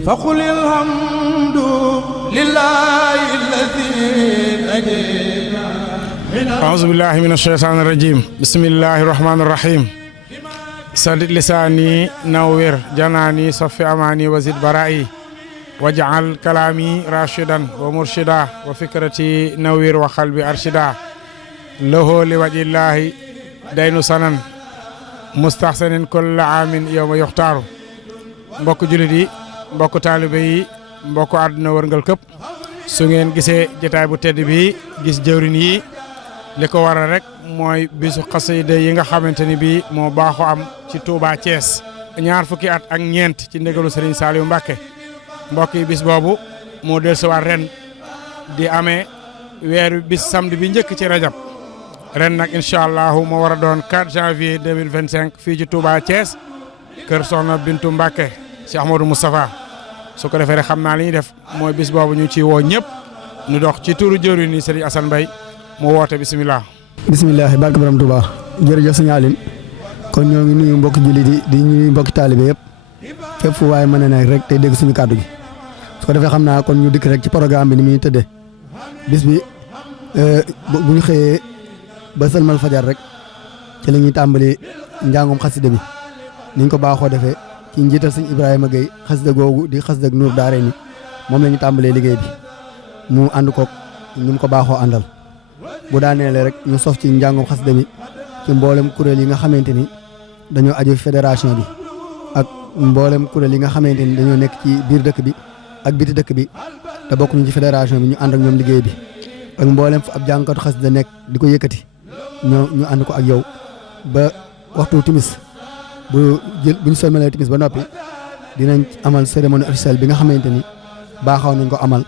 فقل الحمد لله الذي نجينا أعوذ بالله من الشيطان الرجيم بسم الله الرحمن الرحيم سدد لساني نوّر جناني صف أماني وزد برائي واجعل كلامي راشدا ومرشدا وفكرتي نوّر وقلبي أرشدا له لوجه الله دين سنن مستحسن كل عام يوم يختار mbokk jullit yi mbokk taalibe yi mbokk àdduna wërngal këpp su ngeen gisee jotaay bu tedd bi gis jëwrin yi li ko waral rek mooy bisu xasida yi nga xamante ni bii moo baaxoo am ci Touba Thiès ñaar fukki at ak ñeent ci ndégalu Serigne Saliou Mbacké mbokk yi bis boobu moo dellusiwaat ren di amee weeru bis samedi bi njëkk ci rajab ren nag incha allahu moo war a doon 4 janvier 2025 fii ci Touba Thiès kër Soxna Bintu Mbacké ci Ahmadou Moustapha su ko defee rek xam naa li ñuy def mooy bis boobu ñu ci woo ñëpp ñu dox ci turu jëwriñ ni Serigne Assane Mbaye mu woote bisimilah. bisimilah barke borom Touba jërëjëf sëñ Aline kon ñoo ngi nuyu mbokki jullit yi di nuyu mbokki taalibe yëpp fépp fu waaye mën a nekk rek tey dégg suñu kàddu gi su ko defee xam naa kon ñu dikk rek ci programme bi ni muy tëddee bis bi bu ñu xëyee ba sëlmal fajar rek ci la ñuy tàmbali njàngum xasida bi niñ ko baaxoo defee ci njiital sëñ Ibrahima Gueye xasida googu di xasida ak Nuur Daarayni moom la ñu tàmbalee liggéey bi mu ànd koog ñu ko baaxoo àndal bu daaneele rek ñu sof ci njàngum xasida mi ci mboolem kuréel yi nga xamante ni dañoo aju fédération bi ak mboolem kuréel yi nga xamante ni dañoo nekk ci biir dëkk bi ak biti dëkk bi te bokk ñu ci fédération bi ñu ànd ak ñoom liggéey bi ak mboolem fu ab jàngkatu xasida nekk di ko yëkkati ñu ànd ko ak yow ba waxtu timis bu ñu solmalee timis ba noppi dinañ amal cérémonie officielle bi nga xamante ni baaxaw nañ ko amal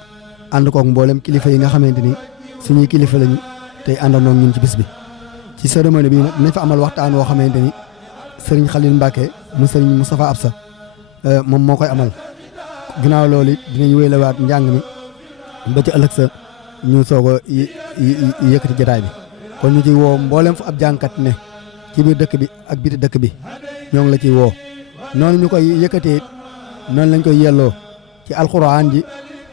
ànd kook mboolem kilifa yi nga xamante ni suñuy kilifa lañu tey àndandoo ñun ci bis bi. ci cérémonie bi nag dinañ fa amal waxtaan woo xamante ni Serigne Khalil Mbacké mu Serigne Moustapha Absa moom moo koy amal ginnaaw loolu dinañ wéyalewaat njàng mi ba ci ëllëg sa ñu soog a yëkkati jotaay bi kon ñu ci woo mboolem fu ab jàngkat ne ci biir dëkk bi ak biti dëkk bi. ñoo ngi la ciy woo noonu ñu koy yëkkatee noonu lañ koy yelloo ci alxuraan ji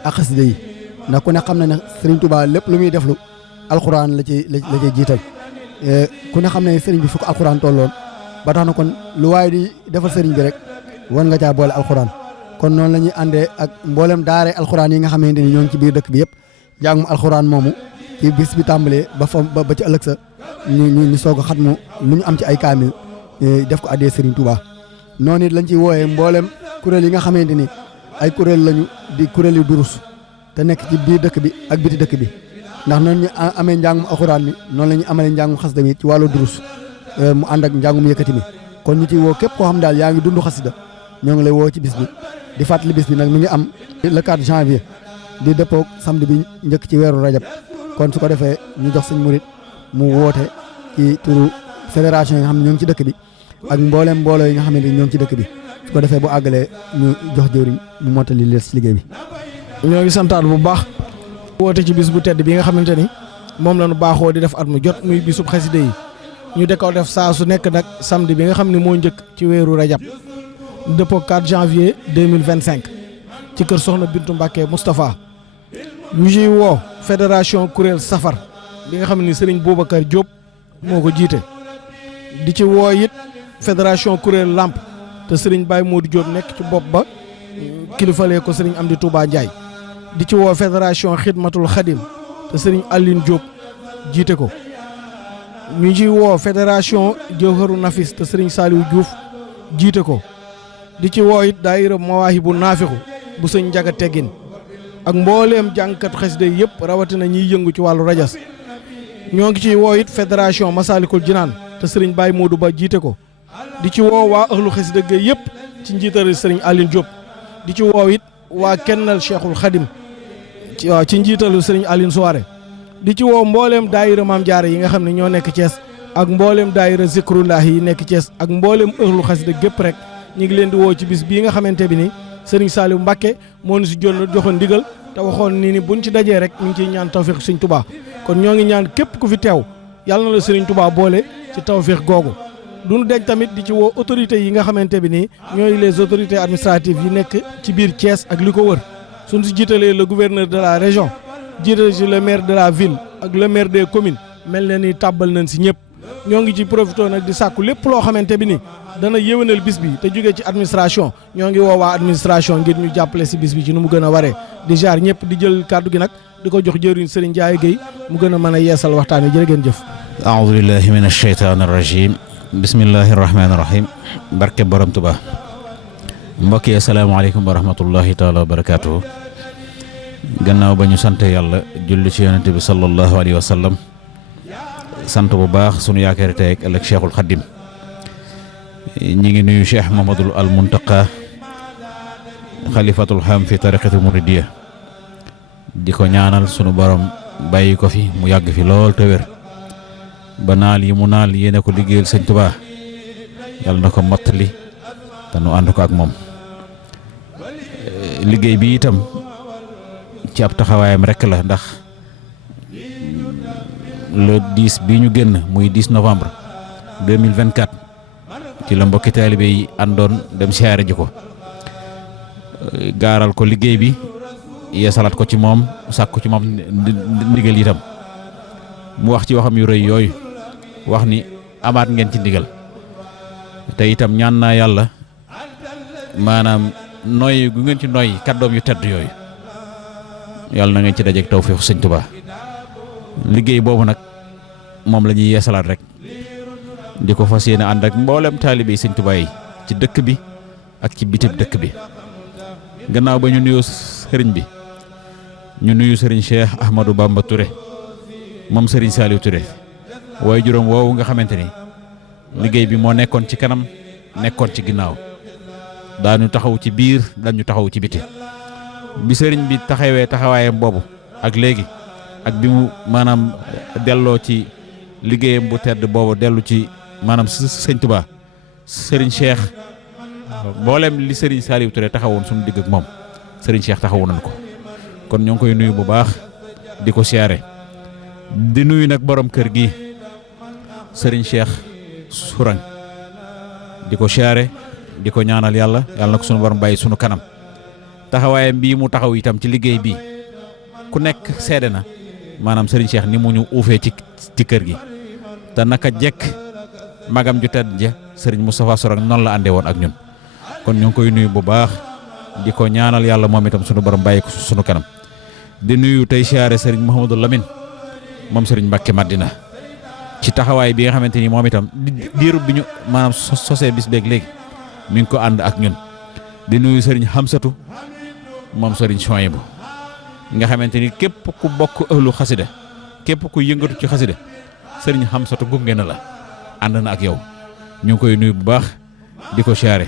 ak xasida yi ndax ku ne xam na ne Serigne Touba lépp lu muy deflu alxuraan la ciy jiital ku ne xam ne Serigne bi fu ko alxuraan tolloon ba tax na kon lu waaye di defal Serigne bi rek war nga caa boole alxuraan kon noonu la ñuy àndee ak mboolem daare alxuraan yi nga xamante ni ñoo ngi ci biir dëkk bi yëpp jàngum alxuraan moomu ci bis bi tàmbalee ba ci ëllëg sa ñu soog a xatmu lu ñu am ci ay kaamil def ko addee Serigne Touba noonu it lañ ciy wooyee mboolem kuréel yi nga xamante ni ay kuréel lañu di kuréel yu durus te nekk ci biir dëkk bi ak biti dëkk bi ndax noonu ñu amee njàngum alxuraan mi noonu la ñu amalee njàngum xasida mi ci wàllu durus mu ànd ak njàngum yëkkati mi kon ñu ciy woo képp koo xam daal yaa ngi dund xasida ñoo ngi lay woo ci bis bi di fàttali bis bi nag mi ngi am le 4 janvier di dëppoog samedi bi njëkk ci weeru rajab kon su ko defee ñu jox sëñ murit mu woote ci turu fédération yi nga xam ne ñoo ngi ci dëkk bi ak mboolem mbooloo yi nga xamante ni ñoo ngi ci dëkk bi su ko defee bu àggalee ñu jox jëwriñ mu mottali lees ci liggéey bi. ñoo ngi santaat bu baax. woote ci bis bu tedd bi nga xamante ni moom la ñu baaxoo di def at mu jot muy bisub xaside yi ñu de ko def saa su nekk nag samedi bi nga xam ne moo njëkk ci weeru rajab dëppoo 4 janvier 2025 ci kër Soxna Bintu Mbacké Moustapha ñu ciy woo fédération kuréel safar bi nga xam ne Serigne Boubacar Diop moo ko jiite di ci woo it fédération kuréel lamp te Serigne Baye Modou Diop nekk ci bopp ba kilifalee ko Serigne Amdi Touba Ndiaye di ci woo fédération xidmatul xadim te Serigne Aline Diop jiite ko ñu ci woo fédération Jawharu Nafis te Serigne Saliou Diouf jiite ko di ci woo it daayira Mawaahibu Naafiqu bu sëñ Njaga Teggin ak mbooleem jàngkat xasida yëpp rawatina ñiy yëngu ci wàllu rajas ñoo ngi ci woo it fédération Masalikul Jinaan te Serigne Baye Modou Ba jiite ko di ci woo waa ëxlu xasida ga yëpp ci njiital Serigne Aline Diop di ci woo it waa kennal Cheikhul Khadim ci njiitalu Serigne Aline Souare di ci woo mbooleem daayira Maam Jaara yi nga xam ne ñoo nekk Thiès ak mbooleem daayira Zikrullah yi nekk Thiès ak mbooleem ëxlu xasida gépp rek ñu ngi leen di woo ci bis bii nga xamante bi ni Serigne Saliou Mbacké moo ñu si joxoon ndigal te waxoon ni buñ ci dajee rek ñu ngi ciy ñaan tawfiq Serigne Touba kon ñoo ngi ñaan képp ku fi teew yàlla na la Serigne Touba boole ci tawfiq googu duñu deñ tamit di ci woo autorités yi nga xamante bi nii ñooy les autorités administratives yi nekk ci biir Thiès ak li ko wër suñu si jiitalee le gouverneur de la région jiital si le maire de la ville ak le maire des communes mel na ni tàbbal nañ si ñëpp ñoo ngi ci profité nag di sàkku lépp loo xamante bi ni dana yéwénal bis bi te jógee ci administration ñoo ngi woowaa administration ngir ñu jàppale si bis bi ci nu mu gën a waree di jaar ñëpp di jël kàddu gi nag di ko jox jëriñ Serigne Ndiaye Guèye mu gën a mën a yeesal waxtaan wi jërë ngeen jëf. aoudu billahi min asheytaan arrajim bismillahi rahmaani rahim barke borom Tuba mbokk yi asalaamaaleykum wa rahmatullahi taala wa barakaatuhu gannaaw ba ñu sant yàlla julli ci yonente bi sallallahu alayhi wa sallam sant bu baax sunu yaakaari tey ak ëllëg Cheikhul Khadim ñi ngi nuyu Cheikh Mamadul al Muntaqa xalifatul xam fi tariqatul muridiyya di ko ñaanal sunu borom bàyyi ko fi mu yàgg fi lool te wér ba naal yi mu naal yéene ko liggéeyal sëñ Tuubaa yàlla na ko mottali te nu ànd ko ak moom liggéey bi itam ci ab taxawaayam rekk la ndax le 10 bii ñu génn muy 10 novembre 2024 ci la mbokki taalibe yi àndoon dem siyaare ji ko gaaral ko liggéey bi yeesalaat ko ci moom sàkku ci moom ndigal itam mu wax ci waxam yu rëy yooyu wax ni amaat ngeen ci ndigal te itam ñaan naa yàlla maanaam noyyi gu ngeen ci noyyi kàddoom yu tedd yooyu yàlla na ngeen ci dajeek tawfeexu sëñ Tuubaa liggéey boobu nag moom la ñuy yeesalaat rek di ko fas yéene ànd ak mboolem taalibe yi sëñ Tuubaa yi ci dëkk bi ak ci bitib dëkk bi gannaaw ba ñu nuyoo sëriñ bi ñu nuyu sëriñ Cheikh Ahmadou Bamba Touré moom sëriñ Saliou Touré waaye juróom woowu nga xamante ni liggéey bi moo nekkoon ci kanam nekkoon ci ginnaaw daanu taxaw ci biir dañu taxaw ci biti bi sëriñ bi taxawee taxawaayam boobu ak léegi ak bi mu maanaam delloo ci liggéeyam bu tedd boobu dellu ci maanaam sëñ Tuubaa sëriñ Cheikh mboolem li sëriñ Saliou Touré taxawoon suñu digg ak moom sëriñ Cheikh taxawu nañ ko kon ñoo ngi koy nuyu bu baax di ko siyaare di nuyu nag borom kër gi sëriñ Cheikh Sourang di ko siyaare di ko ñaanal yàlla na ko sunu borom bàyyi sunu kanam taxawaayam bii mu taxaw itam ci liggéey bi ku nekk seede na maanaam sëriñ Cheikh ni mu ñu uufee ci kër gi te naka jekk magam ju tedd ja sëriñ Moustapha Sourang noonu la àndee woon ak ñun kon ñoo ngi koy nuyu bu baax di ko ñaanal yàlla moom itam sunu borom bàyyi ko sunu kanam di nuyu tey siyaare sëriñ Mouhamadou Lamine moom sëriñ Mbacke Madina ci taxawaay bi nga xamante ni moom itam diirub bi ñu maanaam sosee bis beeg léegi mi ngi ko ànd ak ñun di nuyu sëriñ Hamsatu moom sëriñ Souhaïbou nga xamante ni képp ku bokk ëhlu xasida képp ku yëngatu ci xasida sëriñ Hamsatu gunge na la ànd na ak yow ñu ngi koy nuyu bu baax di ko siyaare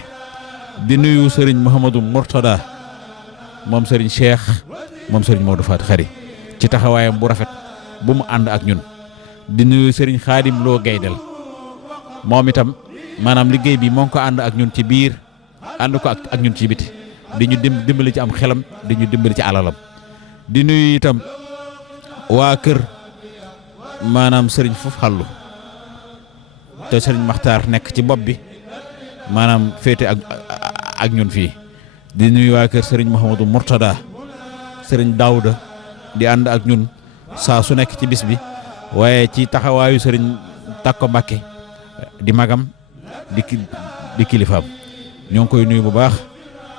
di nuyu sëriñ Mouhamadou Mourtada moom sëriñ Cheikh moom sëriñ Modou Faty Khary ci taxawaayam bu rafet bu mu ànd ak ñun di nuyu sëriñ Xaadim Lo Gaydel moom itam maanaam liggéey bi moo ngi ko ànd ak ñun ci biir ànd ko ak ñun ci biti di ñu dimbali ci am xelam di ñu dimbali ci alalam di nuyu itam waa kër maanaam sëriñ foofu xallu te sëriñ Maxtaar nekk ci bopp bi maanaam féete ak ñun fii di nuyu waa kër sëriñ Mouhamadou Mourtada sëriñ Daouda di ànd ak ñun saa su nekk ci bis bi waaye ci taxawaayu sëriñ Takko Mbàkke di magam di kilifaam ñoo ngi koy nuyu bu baax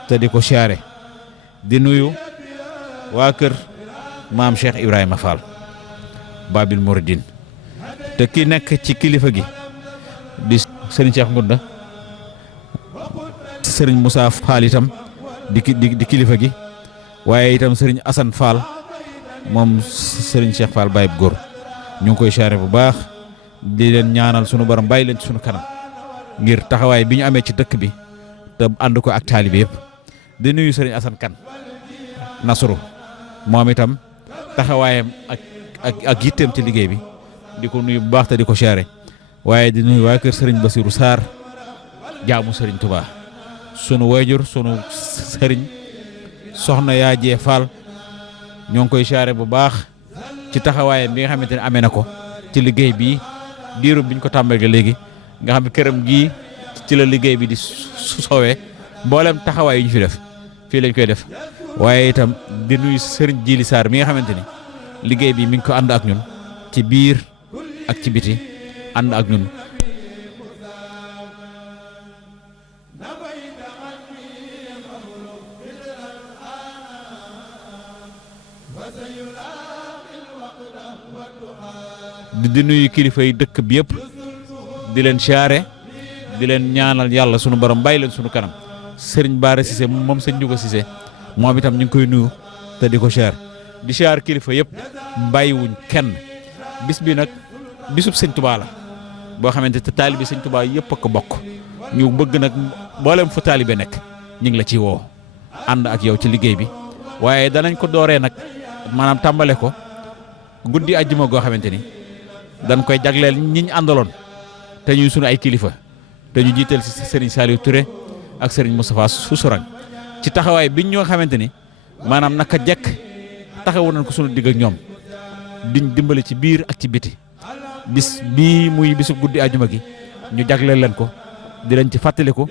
te di ko siyaare di nuyu waa kër maam Cheikh Ibrahima Fall Babil Mouridine te ki nekk ci kilifa gi di sëriñ Cheikh Ngunda sëriñ Moussa Fall itam di kilifa gi waaye itam sëriñ Assane Fall moom sëriñ Cheikh Fall Baye góor ñu ngi koy siyaare bu baax di leen ñaanal sunu borom bàyyi leen ci sunu kanam ngir taxawaay bi ñu amee ci dëkk bi te ànd ko ak taalibe yëpp di nuyu sëriñ Assane Kane Nasru moom itam taxawaayam ak yitteem ci liggéey bi di ko nuyu bu baax te di ko siyaare waaye di nuyu waa kër sëriñ Basirou Sarr jaamu sëriñ Touba sunu wayjur sunu sëriñ soxna yaa jee Fall ñoo ngi koy siyaare bu baax ci taxawaayam bi nga xamante ne amee na ko ci liggéey bii diiru biñ ko tàmbalee léegi nga xam ne këram gii ci la liggéey bi di soowee mboolem taxawaay yu ñu fi def fii lañ koy def waaye itam di nuyu sëriñ Jili Sarr mi nga xamante ni liggéey bi mi ngi ko ànd ak ñun ci biir ak ci biti ànd ak ñun. di nuyu kilifa yi dëkk bi yëpp di leen siyaare di leen ñaanal yàlla sunu borom bàyyi leen sunu kanam sëriñ Baara Cissé moom sëñ Ndiouga Cissé moom itam ñu ngi koy nuyu te di ko siyaar di siyaar kilifa yëpp bàyyiwuñ kenn bis bi nag bisub sëñ Touba la boo xamante te taalibe sëñ Touba yëpp a ko bokk ñu bëgg nag mboolem fu taalibe nekk ñu ngi la ci woo ànd ak yow ci liggéey bi waaye danañ ko dooree nag maanaam tàmbale ko guddi àjjuma goo xamante ni dañ koy jagleel ñi ñu àndaloon te ñuy sunu ay kilifa te ñu jiital si Serigne Saliou Touré ak Serigne Moustapha Soussourang ci taxawaay biñ ñoo xamante ni maanaam naka jekk taxawu nañ ko sunu digg ak ñoom diñ dimbali ci biir ak ci biti bis bii muy bisu guddi àjjuma gi ñu jagleel leen ko di leen ci fàttaliku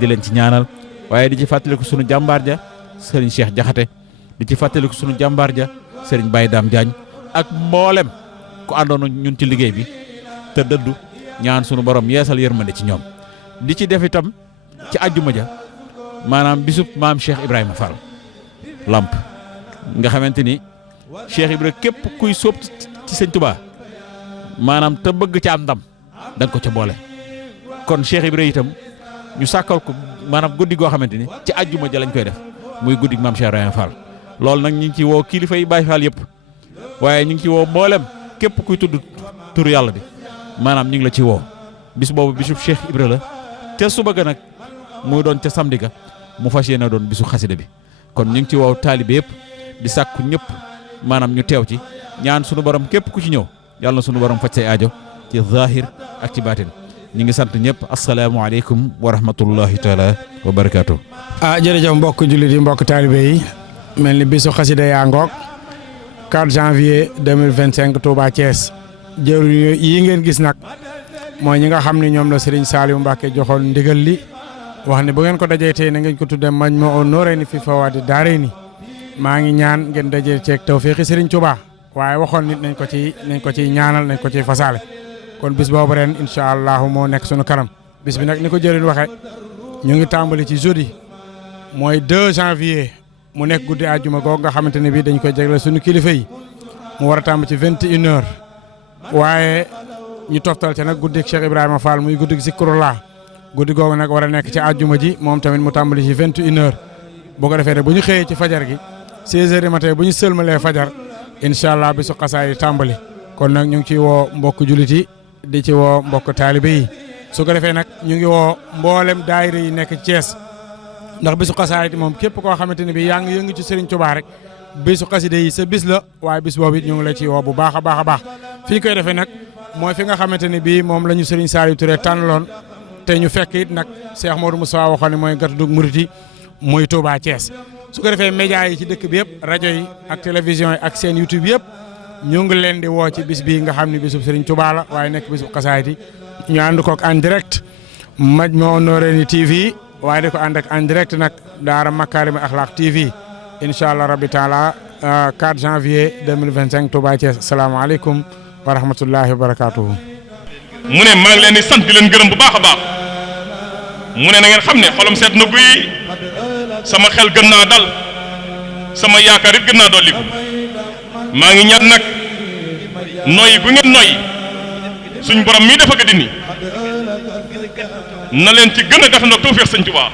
di leen ci ñaanal waaye di ci fàttaliku sunu jàmbaar ja Serigne Cheikh Diakhaté di ci fàttaliku sunu jàmbaar ja Serigne Baye Dame Diagne ak mboolem ku àndoon ñun ci liggéey bi te dëddu ñaan sunu borom yeesal yërmande ci ñoom di ci def itam ci àjjuma ja maanaam bisub maam Cheikh Ibrahima Fall Lamp nga xamante ni Cheikh Ibrahima képp kuy sóob ci sëñ Touba maanaam te bëgg ca am ndam da nga ko ca boole kon Cheikh Ibrahima itam ñu sàkkal ko maanaam guddi goo xamante ni ci àjjuma ja lañ koy def muy guddi maam Cheikh Ibrahima Fall loolu nag ñu ngi ci woo kilifa yi Baye Fall yëpp waaye ñu ngi ci woo mboolem képp kuy tudd turu yàlla bi maanaam ñu ngi la ci woo bis boobu bisub Cheikh Ibra la te suba ga nag muy doon ca samedi ga mu fas yéene doon bisu xasida bi kon ñu ngi ci woo taalibe yëpp di sàkku ñëpp maanaam ñu teew ci ñaan sunu borom képp ku ci ñëw yàlla na sunu borom faj say aajo ci zahir ak ci baatin ñu ngi sant ñëpp asalaamaaleykum wa rahmatullahi taala wa barakaatu. jërëjëf mbokk jullit yi mbokk taalibe yi mel ni bisu xasida yaa ngoog 4 janvier 2025 Touba Thiès jëru yi ngeen gis nag mooy ñi nga xam ne ñoom la Serigne Saliou Mbacké joxoon ndigal li wax ne bu ngeen ko dajee tey na ngeen ko tuddee Majmahun Nurayni fi Fawadi Daarayni maa ngi ñaan ngeen dajee ceeg tawfeexi Serigne Touba waaye waxoon nit nañ ko ciy ñaanal nañ ko ciy fasaale kon bis boobu ren incha allahu moo nekk sunu kanam bis bi nag ni ko jëriñ waxee ñu ngi tàmbali ci jeudi mooy 2 janvier mu nekk guddi àjjuma googu nga xamante ne bii dañ koy jagleel sunu kilifa yi mu war a tàmbali ci 21h waaye ñu toftal ca nag guddi Cheikh Ibrahima Fall muy guddi Zikrullah guddi googu nag war a nekk ci àjjuma ji moom tamit mu tàmbali ci 21h boo ko defee rek bu ñu xëyee ci fajar gi 16h du matin bu ñu sëlmalee fajar incha allah bisu xasaay yi tàmbali kon nag ñu ngi ciy woo mbokk jullit yi di ci woo mbokk taalibe yi su ko defee nag ñu ngi woo mboolem daayira yi nekk Thiès ndax bisu xasaay moom képp koo xamante ne bii yaa ngi yëngu ci Serigne Touba rek bisu xaside yi sa bis la waaye bis boobu it ñu ngi la ci woo bu baax a baax a baax fi ñu koy defee nag mooy fi nga xamante ne bii moom la ñu Serigne Saliou Touré tànnaloon te ñu fekk it nag Cheikh Modou Moussa waxoon ne mooy gàttandug murit yi muy Touba Thiès su ko defee média yi ci dëkk bi yëpp rajo yi ak télévision yi ak seen YouTube yëpp ñu ngi leen di woo ci bis bii nga xam ne bisub Serigne Touba la waaye nekk bisub xasaayid yi ñu ànd kook en direct Majmahun Nurayni TV waaye di ko ànd ak en direct nag daara Makarimal Akhlaq TV incha allah rabbi taala 4 janvier 2025 Touba Thiès asalaamaaleykum wa rahmatullahi wa barakaatuhu. mu ne maa ngi leen di sant di leen gërëm bu baax a baax mu ne na ngeen xam ne xolam seet na guy sama xel gën naa dal sama yaakaar it gën naa dolli maa ngi ñaan nag noyyi bu ngeen noyyi suñ borom mii dafa gëdd ni na leen ci gën a gàttandoog tawfeex sëñ Tuubaa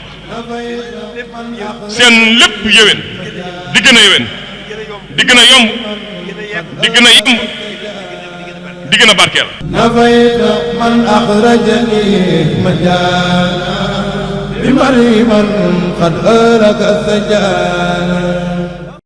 seen lépp yéwén di gën a yéwén di gën a yomb di gën a yemb di gën a barkeel. nafayta man axrajani majana bi mariman qad araka sajana